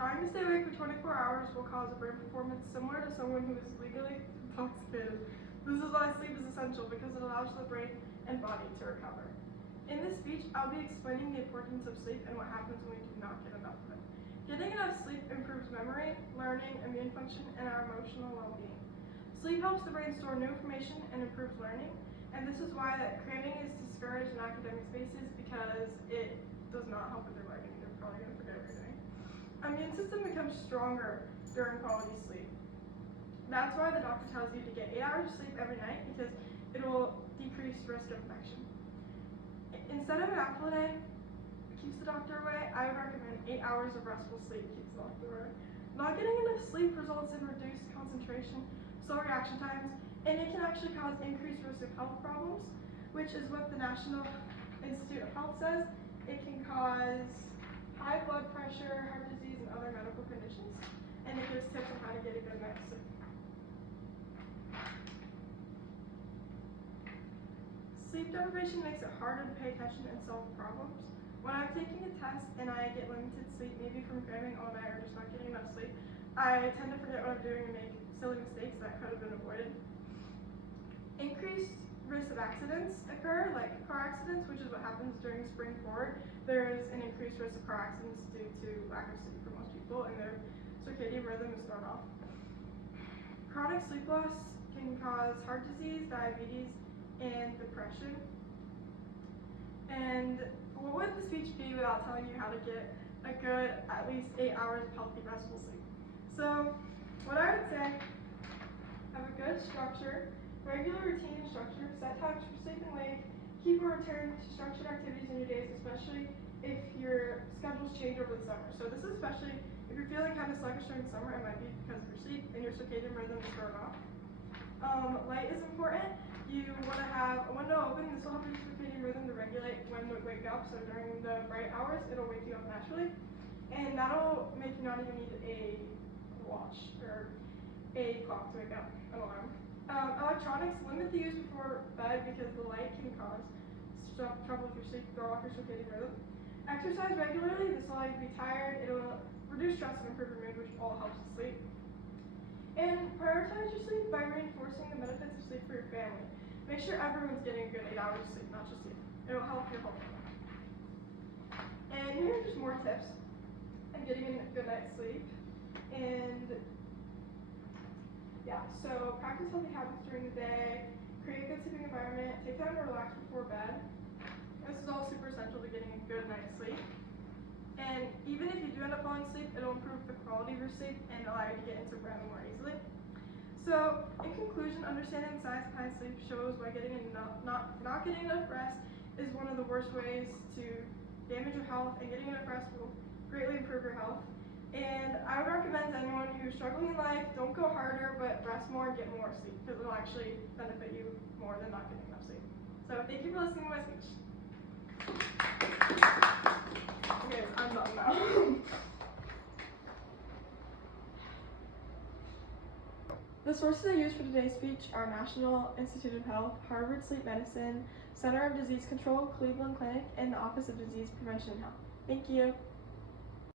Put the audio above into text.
Trying to stay awake for 24 hours will cause a brain performance similar to someone who is legally intoxicated. This is why sleep is essential, because it allows the brain and body to recover. In this speech, I'll be explaining the importance of sleep and what happens when we do not get enough of it. Getting enough sleep improves memory, learning, immune function, and our emotional well-being. Sleep helps the brain store new information and improves learning, and this is why that cramming is discouraged in academic spaces, because it does not help with your learning. You're probably going to forget everything. Immune system becomes stronger during quality sleep. That's why the doctor tells you to get 8 hours of sleep every night, because it will decrease risk of infection. Instead of an apple a day keeps the doctor away, I would recommend 8 hours of restful sleep keeps the doctor away. Not getting enough sleep results in reduced concentration, slow reaction times, and it can actually cause increased risk of health problems, which is what the National Institute of Health says. It can cause high blood pressure, heart disease, and other medical conditions, and it gives tips on how to get a good night's sleep. Sleep deprivation makes it harder to pay attention and solve problems. When I'm taking a test and I get limited sleep, maybe from cramming all night or just not getting enough sleep, I tend to forget what I'm doing and make silly mistakes that could have been avoided. Increased risks of accidents occur, like car accidents, which is what happens during spring forward. There is an increased risk of car accidents due to lack of sleep for most people, and their circadian rhythm is thrown off. Chronic sleep loss can cause heart disease, diabetes, and depression. And what would the speech be without telling you how to get a good, at least 8 hours of healthy, restful sleep? So, what I would say, have a good structure, regular routine and structure, set times for sleep and wake, keep or return to structured activities in your days, especially if your schedules change over the summer. So this is especially if you're feeling kind of sluggish during the summer, it might be because of your sleep and your circadian rhythm is thrown off. Light is important. You want to have a window open. This will help your circadian rhythm to regulate when to wake up. So during the bright hours, it'll wake you up naturally. And that'll make you not even need a watch or a clock to wake up, an alarm. Electronics, limit the use before bed because the light can cause trouble with your sleep, throw off your circadian rhythm. Exercise regularly. This will allow you to be tired. It'll reduce stress and improve your mood, which all helps with sleep. And prioritize your sleep by reinforcing the benefits of sleep for your family. Make sure everyone's getting a good 8 hours of sleep, not just you. It'll help your whole family. And here are just more tips on getting a good night's sleep. And yeah, so practice healthy habits during the day, create a good sleeping environment, take time to relax before bed. This is all super essential to getting a good night's sleep. And even if you do end up falling asleep, it'll improve the quality of your sleep and allow you to get into REM more easily. So, in conclusion, understanding the science behind sleep shows why not getting enough rest is one of the worst ways to damage your health, and getting enough rest will greatly improve your health. And I would recommend to anyone who's struggling in life, don't go harder, but rest more and get more sleep, because it'll actually benefit you more than not getting enough sleep. So, thank you for listening to my speech. Okay, I'm done now. The sources I used for today's speech are National Institute of Health, Harvard Sleep Medicine, Center of Disease Control, Cleveland Clinic, and the Office of Disease Prevention and Health. Thank you.